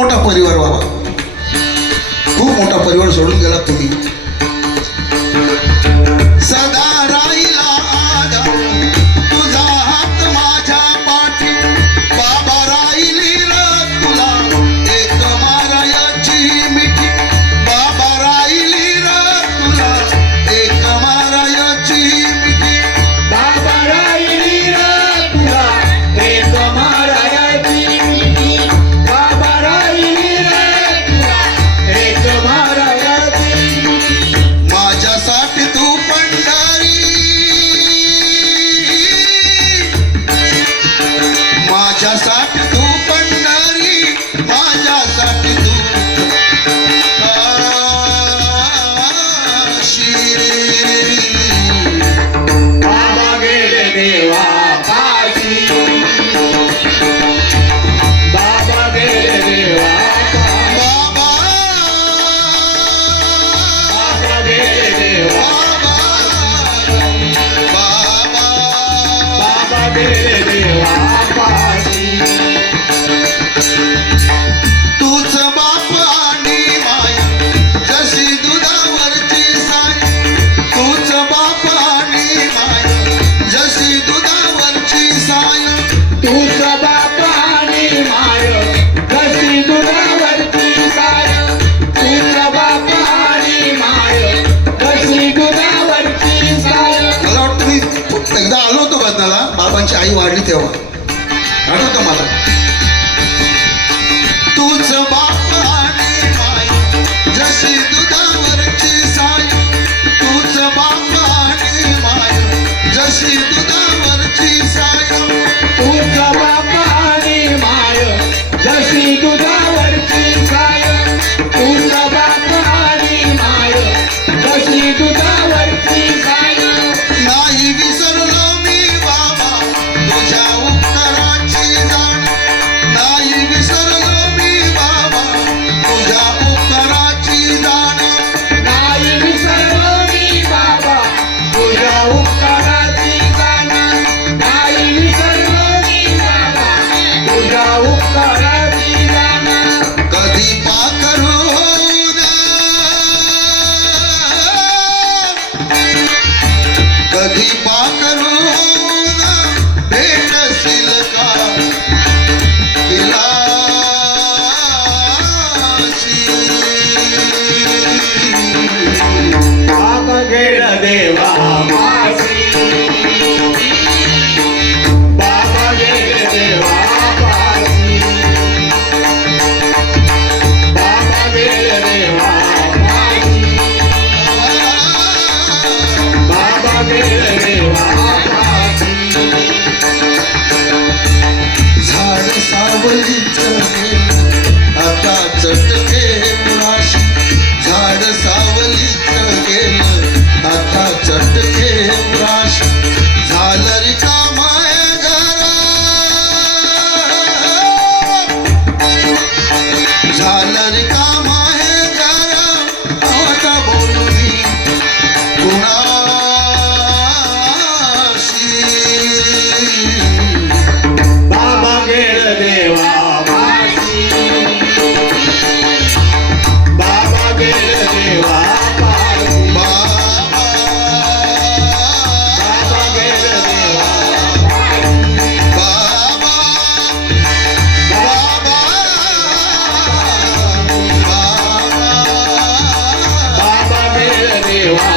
मोठा परिवार बाबा, खूप मोठा परिवार सोडून गेला तुम्ही. सदा राहिला आधार तुझा हात माझ्या पाठी, बाबा राहिली र तुला एक मारायची मिठी, बाबा राहिली र तुला एक मारायची मिठी, बाबा राहिली र तुला एक मारायची मिठी, बाबा राहिली र तुला एक मारायची मिठी. माझ्यासाठी तू पंढरी, माझ्यासाठी तू पंढरी, माझ्यासाठी तू काशी. बाबा गेले देवा काशी, बाबा गेले देवा काशी, बाबा बाबा गेले देवा, बाबा बाबा गेले देवा काशी. तूच बाप आणि माया जशी दुधावरची साय, तूच बाप आणि माया जशी दुधावरची साय, तुझ बाप आणि माय जशी दुधावरची साय, तुझ बाप आणि माय जशी दुधावरची साय. मला वाटतं मी एकदा आलो होतो बदनाला, बाबांची आई वाढली तेव्हा आठवतं मला. तूच बाप आणि माया जशी दुधावरची साय, तूच बाप आणि माया जशी दुधावरची साय, तुझ बाप आणि माय जशी दुधावरची साय, तुझ बाप आणि माय जशी दुधावरची साय. नाही विसरलो मी बाबा तुझ्या उपकाराची जाण, नाही विसरलो मी बाबा तुझ्या उपकाराची जाण, नाही विसरलो मी बाबा तुझ्या उपकाराची जाण, नाही विसरलो मी बाबा तुझ्या उपकाराची जाण. कधी पाखरू होऊन, कधी पाखरू होऊन भेटशील का विलासी. बाबा गेला देवा काशी, बाबा गेला देवा काशी, बाबा गेला देवा काशी, बाबा गेला देवा काशी. झाड सावलीचं गेलं आता चटके मुळाशी, झाड सावलीचं गेलं आता चटके मुळाशी, झालं रिकामं घर, झालं रिकामं घर, आता बोलू मी कुणाशी. बाबा गेला देवा काशी, बाबा गेला देवा काशी, बाबा बाबा गेला देवा बाबा बाबा बाबा गेला देवा